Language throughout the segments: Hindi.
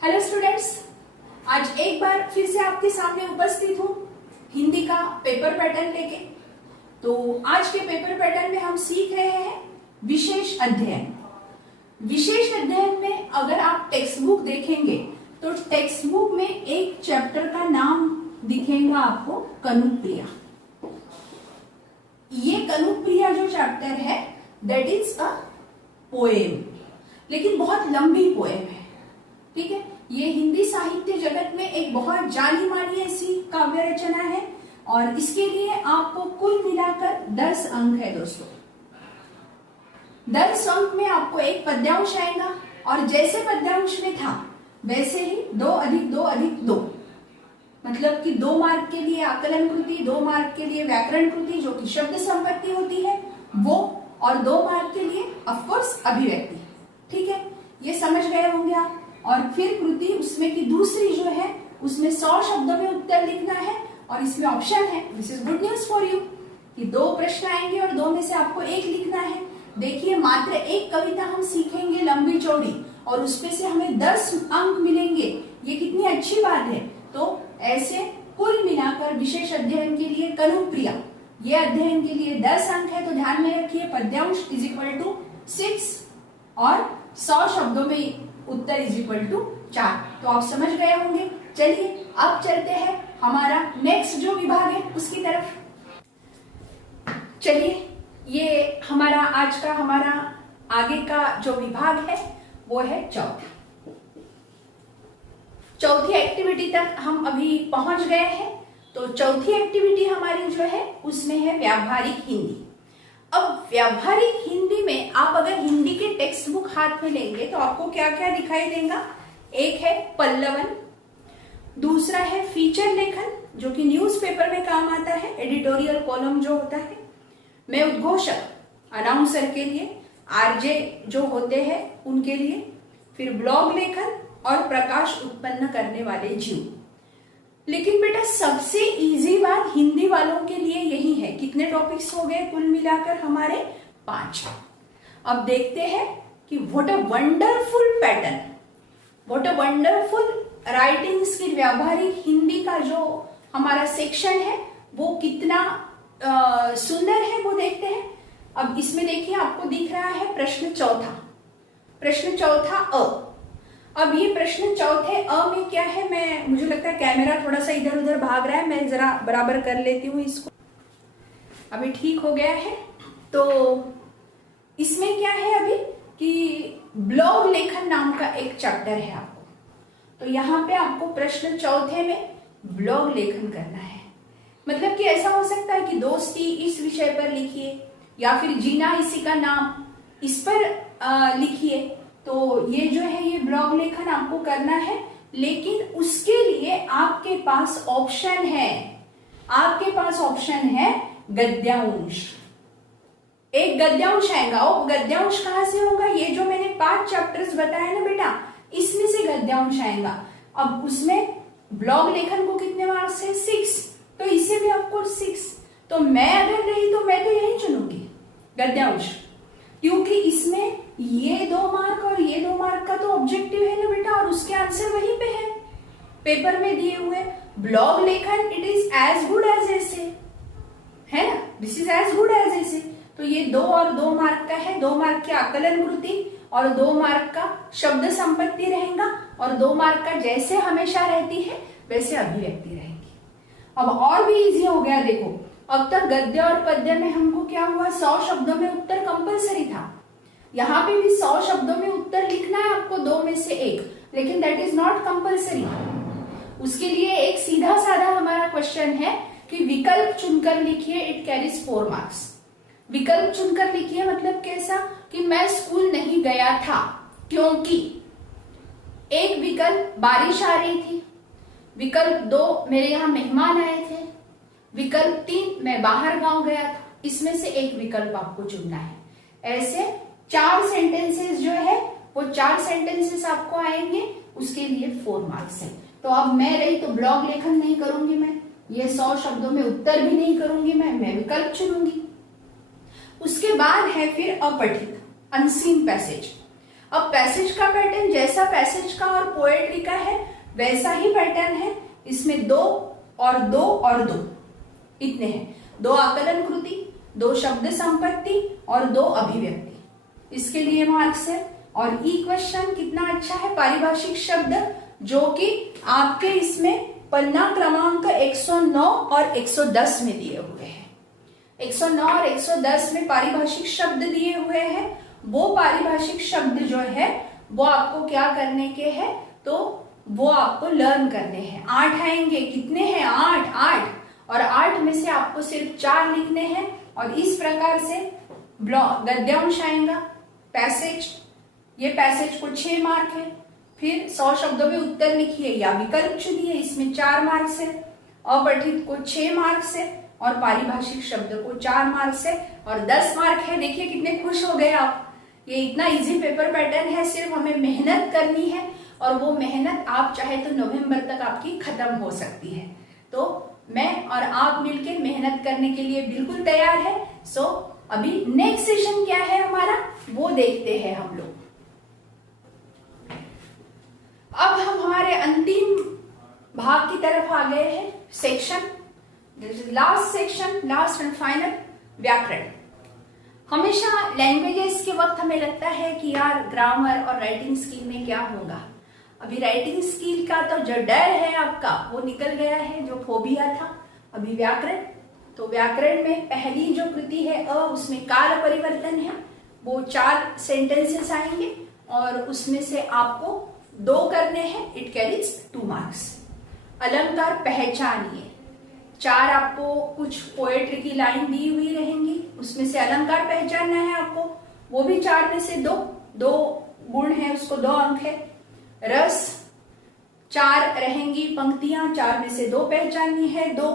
हेलो स्टूडेंट्स, आज एक बार फिर से आपके सामने उपस्थित हूँ हिंदी का पेपर पैटर्न लेके। तो आज के पेपर पैटर्न में हम सीख रहे हैं विशेष अध्ययन। विशेष अध्ययन में अगर आप टेक्स्ट बुक देखेंगे तो टेक्स्ट बुक में एक चैप्टर का नाम दिखेगा आपको, कनुप्रिया। ये कनुप्रिया जो चैप्टर है दैट इज अ पोएम, लेकिन बहुत लंबी पोएम है। ठीक है, ये हिंदी साहित्य जगत में एक बहुत जानी मानी ऐसी काव्य रचना है और इसके लिए आपको कुल मिलाकर 10 अंक है दोस्तों। 10 अंक में आपको एक पद्यांश आएगा और जैसे पद्यांश में था वैसे ही 2 अधिक 2 अधिक 2, मतलब कि 2 मार्क के लिए आकलन कृति, 2 मार्क के लिए व्याकरण कृति जो कि शब्द संपत्ति होती है वो, और 2 मार्क के लिए ऑफकोर्स अभिव्यक्ति। ठीक है, ये समझ गए होंगे आप। और फिर कृति उसमें की दूसरी जो है उसमें 100 शब्दों में उत्तर लिखना है और इसमें ऑप्शन है, this is good news for you, कि 2 प्रश्न आएंगे और 2 में से आपको एक लिखना है। देखिए, मात्र एक कविता हम सीखेंगे लंबी चौड़ी और उसमें से हमें 10 अंक मिलेंगे, ये कितनी अच्छी बात है। तो ऐसे कुल मिलाकर विशेष अध्ययन के लिए कनुप्रिया, ये अध्ययन के लिए 10 अंक है। तो ध्यान में रखिए, पद्यांश इज इक्वल टू 6 और 100 शब्दों में उत्तर इज इक्वल टू 4। तो आप समझ गए होंगे। चलिए अब चलते हैं हमारा नेक्स्ट जो विभाग है उसकी तरफ। चलिए, ये हमारा आज का हमारा आगे का जो विभाग है वो है चौथी एक्टिविटी तक हम अभी पहुंच गए हैं। तो चौथी एक्टिविटी हमारी जो है उसमें है व्यावहारिक हिंदी। अब व्यावहारिक हिंदी में आप अगर हिंदी के टेक्स्ट बुक हाथ में लेंगे तो आपको क्या क्या दिखाई देगा। एक है पल्लवन, दूसरा है फीचर लेखन जो कि न्यूज़पेपर में काम आता है, एडिटोरियल कॉलम जो होता है, में उद्घोषक अनाउंसर के लिए, आरजे जो होते हैं उनके लिए, फिर ब्लॉग लेखन और प्रकाश उत्पन्न करने वाले जीव। लेकिन बेटा सबसे इजी बात हिंदी वालों के लिए यही है। कितने टॉपिक्स हो गए कुल मिलाकर हमारे? 5। अब देखते हैं कि what a wonderful pattern, what a wonderful writing skill, व्यावहारिक हिंदी का जो हमारा सेक्शन है वो कितना सुंदर है वो देखते हैं। अब इसमें देखिए आपको दिख रहा है प्रश्न चौथा अ। अब ये प्रश्न चौथे अ में क्या है, मुझे लगता है कैमरा थोड़ा सा इधर उधर भाग रहा है, मैं जरा बराबर कर लेती हूँ इसको। अभी ठीक हो गया है। तो इसमें क्या है अभी कि ब्लॉग लेखन नाम का एक चैप्टर है आपको। तो यहाँ पे आपको प्रश्न चौथे में ब्लॉग लेखन करना है। मतलब कि ऐसा हो सकता है कि दोस्ती इस विषय पर लिखिए या फिर जीना इसी का नाम इस पर लिखिए। तो ये जो है ये ब्लॉग लेखन आपको करना है, लेकिन उसके लिए आपके पास ऑप्शन है गद्यांश। एक गद्यांश आएगा। वो गद्यांश कहां से होगा? ये जो मैंने 5 चैप्टर्स बताया ना बेटा, इसमें से गद्यांश आएगा। अब उसमें ब्लॉग लेखन को कितने मार्क्स है? 6। तो इसे भी आपको 6। तो मैं अगर रही तो मैं तो यही चुनूंगी गद्यांश, क्योंकि इसमें ये 2 मार्क और ये 2 मार्क का तो ऑब्जेक्टिव है ना बेटा, और उसके आंसर वहीं पे है पेपर में दिए हुए। ब्लॉग लेखन it is as good as essay, है ना, this is as good as essay. तो ये 2 और 2 मार्क का है। 2 मार्क की आकलन कृति और 2 मार्क का शब्द संपत्ति रहेगा और 2 मार्क का जैसे हमेशा रहती है वैसे अभिव्यक्ति रहेगी। अब और भी इजी हो गया। देखो, अब तक गद्य और पद्य में हमको क्या हुआ, 100 शब्दों में उत्तर कंपलसरी था। यहाँ पे भी 100 शब्दों में उत्तर लिखना है आपको, 2 में से 1, लेकिन दैट इज नॉट कंपलसरी। उसके लिए एक सीधा साधा हमारा क्वेश्चन है कि विकल्प चुनकर लिखिए, इट कैरीज 4 मार्क्स। विकल्प चुनकर लिखिए मतलब कैसा कि मैं स्कूल नहीं गया था क्योंकि, एक विकल्प बारिश आ रही थी, विकल्प 2 मेरे यहाँ मेहमान आए थे, विकल्प 3 मैं बाहर गांव गया था। इसमें से एक विकल्प आपको चुनना है। ऐसे 4 सेंटेंसेस जो है वो 4 सेंटेंसेस आपको आएंगे, उसके लिए 4 मार्क्स है। तो अब मैं रही तो ब्लॉग लेखन नहीं करूंगी, मैं ये 100 शब्दों में उत्तर भी नहीं करूंगी, मैं विकल्प चुनूंगी। उसके बाद है फिर अपठित, अनसीन पैसेज। अब पैसेज का पैटर्न जैसा पैसेज का और पोएट्री का है वैसा ही पैटर्न है। इसमें 2 और 2 और 2 इतने हैं, 2 आकलन कृति, 2 शब्द संपत्ति और 2 अभिव्यक्ति। इसके लिए मार्क्स है। और ई क्वेश्चन कितना अच्छा है, पारिभाषिक शब्द जो कि आपके इसमें पन्ना क्रमांक 109 और 110 में दिए हुए हैं। 109 और 110 में पारिभाषिक शब्द दिए हुए हैं। वो पारिभाषिक शब्द जो है वो आपको क्या करने के हैं, तो वो आपको लर्न करने हैं। 8 आएंगे, कितने हैं, 8 और 8 में से आपको सिर्फ 4 लिखने हैं। और इस प्रकार से गद्यांश आएगा। पैसेज, ये पैसेज को 6 मार्क है। फिर 100 शब्दों में उत्तर लिखिए या विकल्प चुनिए, इसमें 4 मार्क्स है। अपठित को 6 मार्क्स है और पारिभाषिक शब्द को 4 मार्क्स है और 10 मार्क है। देखिए कितने खुश हो गए आप। ये इतना इजी पेपर पैटर्न है, सिर्फ हमें मेहनत करनी है और वो मेहनत आप चाहे तो नवंबर तक आपकी खत्म हो सकती है। तो मैं और आप मिलकर मेहनत करने के लिए बिल्कुल तैयार है। सो अभी नेक्स्ट सेशन क्या है हमारा वो देखते हैं हम लोग। अब हम हमारे अंतिम भाग की तरफ आ गए हैं। Section, last section, last and final, व्याकरण। हमेशा लैंग्वेजेस के वक्त हमें लगता है कि यार ग्रामर और राइटिंग स्किल में क्या होगा। अभी राइटिंग स्किल का तो जो डर है आपका वो निकल गया है, जो फोबिया था। अभी व्याकरण, तो व्याकरण में पहली जो कृति है उसमें काल परिवर्तन है। वो 4 सेंटेंसेस आएंगे और उसमें से आपको 2 करने हैं। It carries 2 marks. अलंकार पहचानिए, 4 आपको कुछ पोएट्री की लाइन दी हुई रहेंगी, उसमें से अलंकार पहचानना है आपको। वो भी 4 में से 2 गुण है, उसको 2 अंक है। रस 4 रहेंगी पंक्तियां, 4 में से 2 पहचाननी है। 2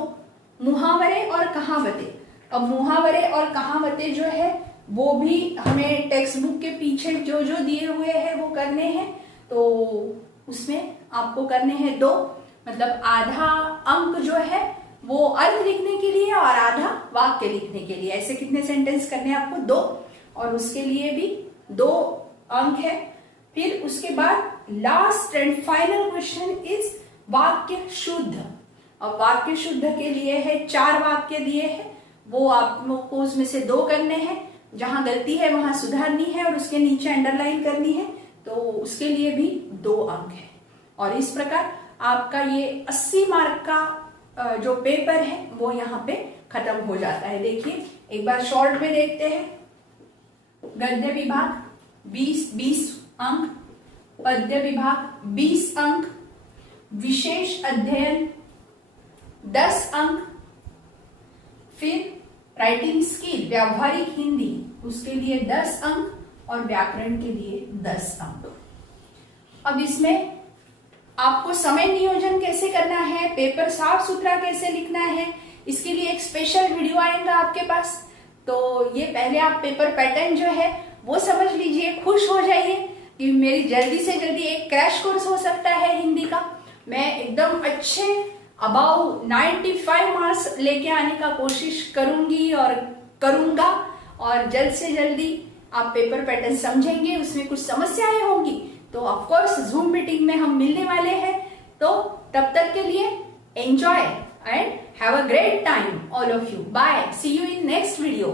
मुहावरे और कहावतें। अब मुहावरे और कहावतें जो है वो भी हमें टेक्स्ट बुक के पीछे जो जो दिए हुए हैं वो करने हैं। तो उसमें आपको करने हैं 2, मतलब आधा अंक जो है वो अर्थ लिखने के लिए और आधा वाक्य लिखने के लिए। ऐसे कितने सेंटेंस करने हैं आपको, 2, और उसके लिए भी 2 अंक है। फिर उसके बाद last and final question is वाक्य शुद्ध। अब वाक्य शुद्ध के लिए है 4 वाक्य दिए हैं, वो आपको उसमें से 2 करने हैं। जहां गलती है वहां सुधारनी है और उसके नीचे अंडरलाइन करनी है, तो उसके लिए भी 2 अंक है। और इस प्रकार आपका ये 80 मार्क का जो पेपर है वो यहाँ पे खत्म हो जाता है। देखिए एक बार शॉर्ट में देखते हैं। गद्य विभाग 20 अंक, पद्य विभाग 20 अंक, विशेष अध्ययन 10 अंक, फिर राइटिंग स्किल व्यावहारिक हिंदी उसके लिए 10 अंक और व्याकरण के लिए 10 अंक। अब इसमें आपको समय नियोजन कैसे करना है, पेपर साफ सुथरा कैसे लिखना है, इसके लिए एक स्पेशल वीडियो आएगा आपके पास। तो ये पहले आप पेपर पैटर्न जो है वो समझ लीजिए, खुश हो जाइए कि मेरी जल्दी से जल्दी एक क्रैश कोर्स हो सकता है हिंदी का। मैं एकदम अच्छे अबाउ 95 मार्क्स लेके आने का कोशिश करूंगी और करूंगा। और जल्द से जल्दी आप पेपर पैटर्न समझेंगे, उसमें कुछ समस्याएं होंगी तो ऑफ कोर्स जूम मीटिंग में हम मिलने वाले हैं। तो तब तक के लिए enjoy and have a great time all of you. Bye, see you in next video.